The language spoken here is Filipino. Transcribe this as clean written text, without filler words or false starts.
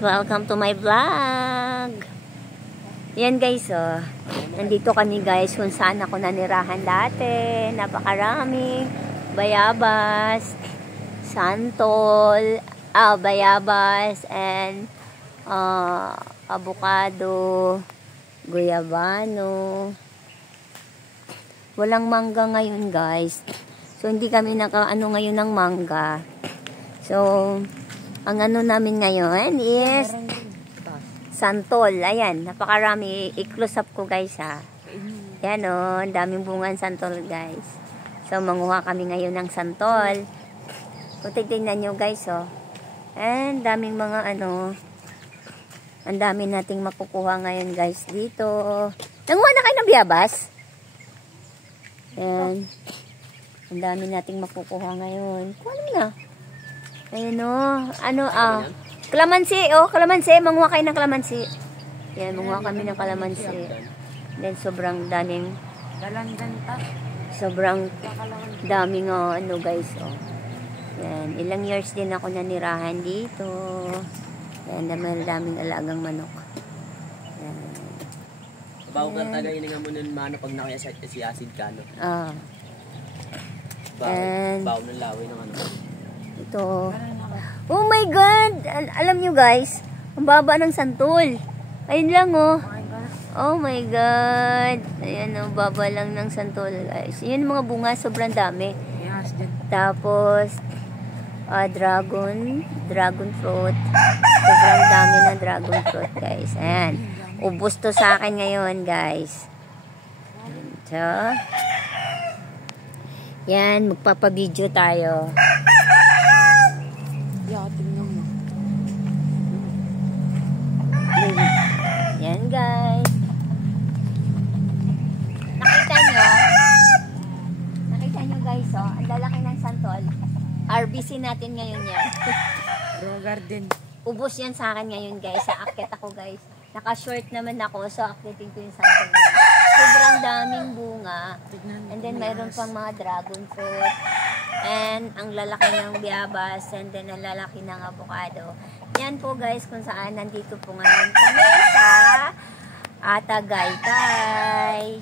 Welcome to my vlog. Yan guys, oh. Nandito kami guys kung saan ako nanirahan dati. Napakarami. Bayabas, santol, bayabas, and avocado, guyabano. Walang mangga ngayon guys. So hindi kami nakaano ngayon ng mangga. So ang ano namin ngayon is santol. Ayan, napakarami. I-close up ko guys ha. Yan o, ang daming bungan santol guys. So manguha kami ngayon ng santol. Kung tignan nyo guys o. And daming mga ano. Ang dami nating makukuha ngayon guys dito. Nanguha na kayo ng biyabas? Ayan. Ang dami nating makukuha ngayon. Kuha na. Ayan o. Kalamansi. Kalamansi. Manguha kayo ng kalamansi. Yan, manguha kami ng kalamansi. Then, sobrang daming. Sobrang daming ano guys. Yan. Ilang years din ako nanirahan dito. Yan, daming alagang manok. Yan. Bago ka taga yun nga mo nun mano pag nakaya si acid ka, no? Bago ng laway ng ano. Ito. Oh my God! Alam nyo guys, ang baba ng santol. Ayun lang oh. Oh my God. Ayan oh, baba lang ng santol guys. Yun mga bunga, sobrang dami. Tapos, dragon fruit. Sobrang dami ng dragon fruit guys. Ayan. Ubos to sa akin ngayon guys. So, yan, magpapabideo tayo. Yan guys. Nakita nyo guys oh, ang lalaki ng santol. RBC natin ngayon yan. Raw garden. Ubos yan sa akin ngayon guys. Aakyat ako guys. Naka-short naman ako, so akyatin ko yung santol. Sobrang daming bunga. And then mayroon pang mga dragon fruit. And ang lalaki ng biyabas. And then ang lalaki ng avocado. Yan po guys kung saan nandito po ngayon kami sa Tagaytay.